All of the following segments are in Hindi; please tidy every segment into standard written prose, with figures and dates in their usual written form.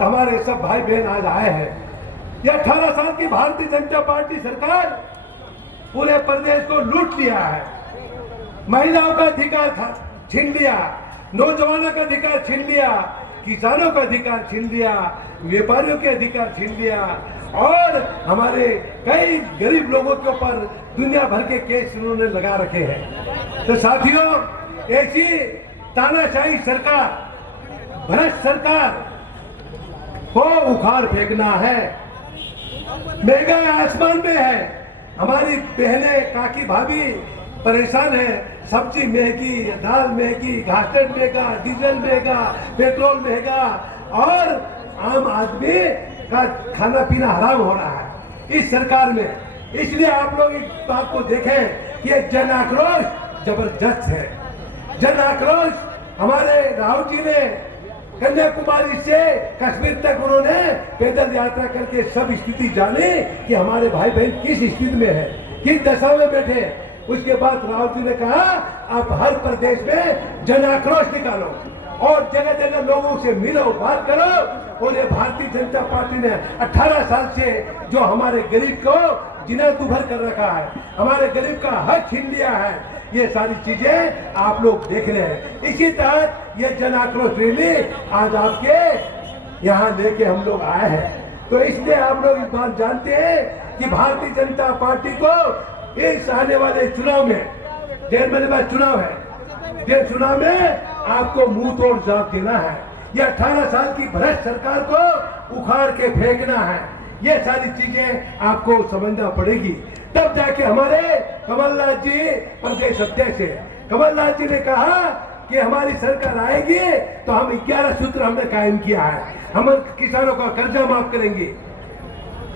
हमारे सब भाई बहन आज आए हैं। यह 18 साल की भारतीय जनता पार्टी सरकार पूरे प्रदेश को लूट लिया है। महिलाओं का अधिकार छीन लिया, नौजवानों का अधिकार छीन लिया, किसानों का अधिकार छीन लिया, व्यापारियों के अधिकार छीन लिया और हमारे कई गरीब लोगों के ऊपर दुनिया भर के केस उन्होंने लगा रखे हैं। तो साथियों, ऐसी तानाशाही सरकार, भ्रष्ट सरकार को उखाड़ फेंकना है। महंगाई आसमान में है। हमारी बहनें, काकी, भाभी परेशान है। सब्जी महंगी, दाल महंगी, घासलेट महंगा, डीजल महंगा, पेट्रोल महंगा और आम आदमी का खाना पीना हराम हो रहा है इस सरकार में। इसलिए आप लोग इस बात को देखें कि जन आक्रोश जबरदस्त है। जन आक्रोश हमारे राहुल जी ने कन्याकुमारी से कश्मीर तक उन्होंने पैदल यात्रा करके सब स्थिति जाने कि हमारे भाई बहन किस स्थिति में है, किस दशा में बैठे। उसके बाद राहुल जी ने कहा आप हर प्रदेश में जन आक्रोश निकालो और जगह जगह लोगों से मिलो, बात करो। और ये भारतीय जनता पार्टी ने 18 साल से जो हमारे गरीब को जिना दुभर कर रखा है, हमारे गरीब का हक छीन लिया है, ये सारी चीजें आप लोग देख रहे हैं। इसी तहत ये जन आक्रोश रैली आज आपके यहाँ लेके हम लोग आए हैं। तो इसलिए आप लोग इस बात जानते हैं कि भारतीय जनता पार्टी को इस आने वाले चुनाव में, डेढ़ महीने बाद चुनाव है, ये चुनाव में आपको मुंह तोड़ जवाब देना है। ये 18 साल की भ्रष्ट सरकार को उखाड़ के फेंकना है। ये सारी चीजें आपको समझना पड़ेगी, तब जाके हमारे कमलनाथ जी प्रदेश अध्यक्ष है। कमलनाथ जी ने कहा कि हमारी सरकार आएगी तो हम 11 सूत्र हमने कायम किया है। हम किसानों का कर्जा माफ करेंगे,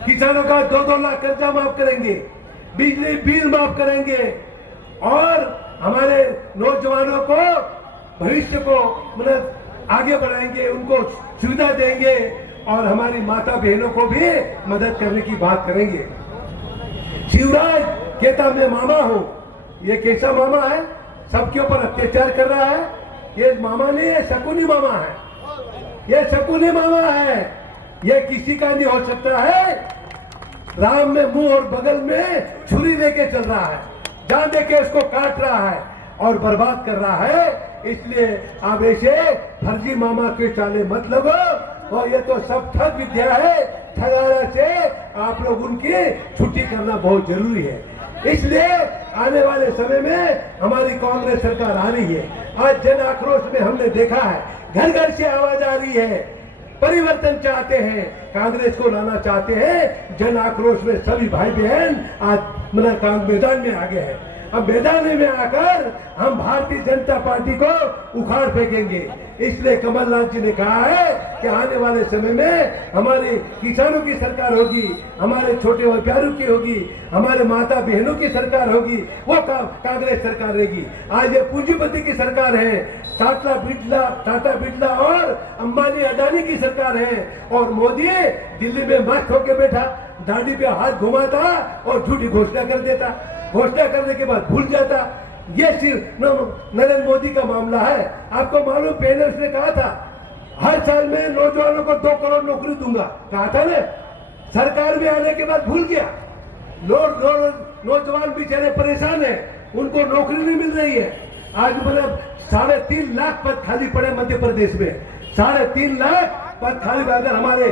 किसानों का 2-2 लाख कर्जा माफ करेंगे, बिजली बिल माफ करेंगे और हमारे नौजवानों को भविष्य को मतलब आगे बढ़ाएंगे, उनको सुविधा देंगे और हमारी माता बहनों को भी मदद करने की बात करेंगे। शिवराज कहता मैं मामा हूं। ये कैसा मामा है? सबके ऊपर अत्याचार कर रहा है। ये मामा नहीं है, शकुनी मामा है। ये शकुनी मामा है। ये किसी का नहीं हो सकता है। राम में मुंह और बगल में छुरी लेके चल रहा है, जान देके उसको काट रहा है और बर्बाद कर रहा है। इसलिए आप ऐसे फर्जी मामा के चाले मत लगो। और ये तो सब ठग विद्या है। ठगाना से आप लोग उनकी छुट्टी करना बहुत जरूरी है। इसलिए आने वाले समय में हमारी कांग्रेस सरकार आ रही है। आज जन आक्रोश में हमने देखा है, घर घर से आवाज आ रही है। परिवर्तन चाहते हैं, कांग्रेस को लाना चाहते हैं। जन आक्रोश में सभी भाई बहन आज मैदान में आ गए हैं। अब मैदान में आकर हम भारतीय जनता पार्टी को उखाड़ फेंकेंगे। इसलिए कमलनाथ जी ने कहा है कि आने वाले समय में हमारे किसानों की सरकार होगी, हमारे छोटे व्यापारियों की होगी, हमारे माता बहनों की सरकार होगी, वो कांग्रेस सरकार रहेगी। आज ये पूंजीपति की सरकार है, टाटा बिरला और अंबानी अडानी की सरकार है। और मोदी दिल्ली में मस्त होकर बैठा, दाढ़ी पे हाथ घुमाता और झूठी घोषणा कर देता, घोषणा करने के बाद भूल जाता। ये सिर्फ नरेंद्र मोदी का मामला है। आपको मालूम, पहले उसने कहा था हर साल में नौजवानों को 2 करोड़ नौकरी दूंगा, कहा था ना। सरकार में आने के बाद भूल गया। नौजवान बेचारे परेशान है, उनको नौकरी नहीं मिल रही है। आज मतलब 3.5 लाख पद खाली पड़े मध्य प्रदेश में। 3.5 लाख पद खाली। अगर हमारे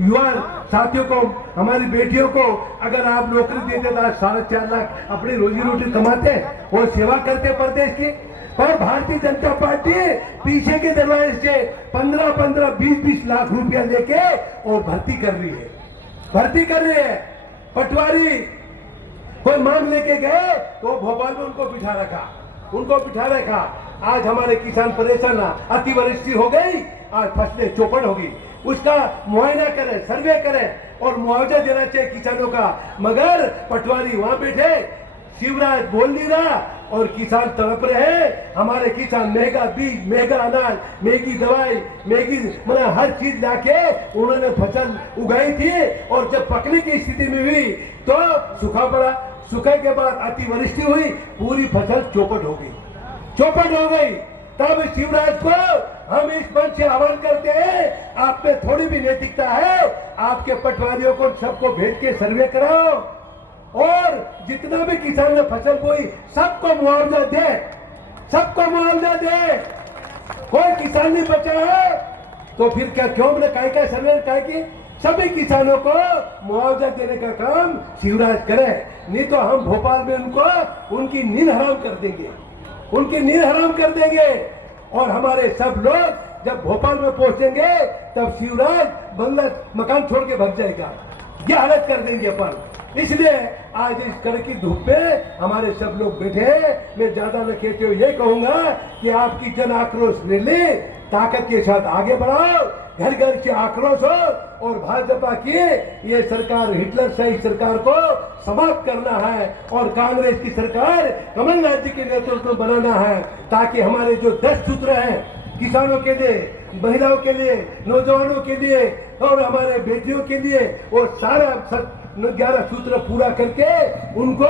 युवा साथियों को, हमारी बेटियों को अगर आप नौकरी देते तो 4.5 लाख अपनी रोजी रोटी कमाते और सेवा करते प्रदेश की। पर भारतीय जनता पार्टी पीछे के दरवाजे से 15-15, 20-20 लाख रुपया लेके और भर्ती कर रही है। पटवारी कोई मांग लेके गए तो भोपाल में उनको बिठा रखा। आज हमारे किसान परेशान, अतिवृष्टि हो गई, आज फसलें चौपट होगी। उसका मुआयना करें, सर्वे करें और मुआवजा देना चाहिए किसानों का। मगर पटवारी वहां बैठे, शिवराज बोल नहीं रहा और किसान तड़प रहे हैं। हमारे किसान महंगा बीज, महंगा अनाज, महंगी दवाई, महंगी मतलब हर चीज लाके उन्होंने फसल उगाई थी और जब पकने की स्थिति में हुई तो सूखा पड़ा। सूखे के बाद अतिवृष्टि हुई, पूरी फसल चौपट हो गई। तब शिवराज को हम इस मंच से आह्वान करते हैं, आप में थोड़ी भी नैतिकता है, आपके पटवारियों को सबको भेज के सर्वे कराओ और जितना भी किसान ने फसल बोई सबको मुआवजा दे, सबको मुआवजा दे। कोई किसान नहीं बचा है तो फिर क्या, क्यों मैंने काय सर्वे काय की? सभी किसानों को मुआवजा देने का काम शिवराज करे, नहीं तो हम भोपाल में उनकी नींद हराम कर देंगे, उनकी नींद हराम कर देंगे। और हमारे सब लोग जब भोपाल में पहुंचेंगे तब शिवराज बंगला मकान छोड़ के भाग जाएगा, ये हालत कर देंगे अपन। इसलिए आज इस कड़की धूप में हमारे सब लोग बैठे हैं। मैं ज्यादा न कहते हुए ये कहूंगा कि आपकी जन आक्रोश रैली ताकत के साथ आगे बढ़ाओ, घर घर से आक्रोश हो और भाजपा की ये सरकार, हिटलर शाही सरकार को समाप्त करना है और कांग्रेस की सरकार कमलनाथ जी के नेतृत्व में बनाना है, ताकि हमारे जो 10 सूत्र हैं किसानों के लिए, महिलाओं के लिए, नौजवानों के लिए और हमारे बेटियों के लिए, वो सारा 11 सूत्र पूरा करके उनको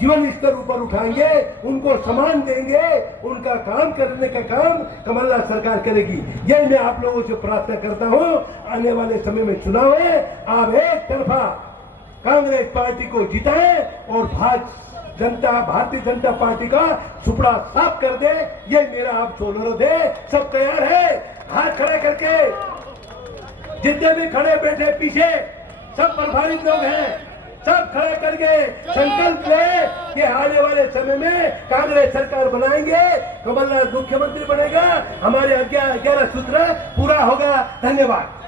जीवन स्तर ऊपर उठाएंगे, उनको सम्मान देंगे, उनका काम करने का काम कमलनाथ सरकार करेगी। यही मैं आप लोगों से प्रार्थना करता हूं। आने वाले समय में चुनाव है, आप एक तरफा कांग्रेस पार्टी को जिताएं और भारतीय जनता पार्टी का सुपड़ा साफ कर दे। ये मेरा आप से अनुरोध है। सब तैयार है? हाथ खड़े करके, जितने भी खड़े बैठे पीछे सब प्रभावित लोग हैं, सब खड़े करके संकल्प ले कि आने वाले समय में कांग्रेस सरकार बनाएंगे, कमलनाथ मुख्यमंत्री बनेगा, हमारे 11 सूत्र पूरा होगा। धन्यवाद।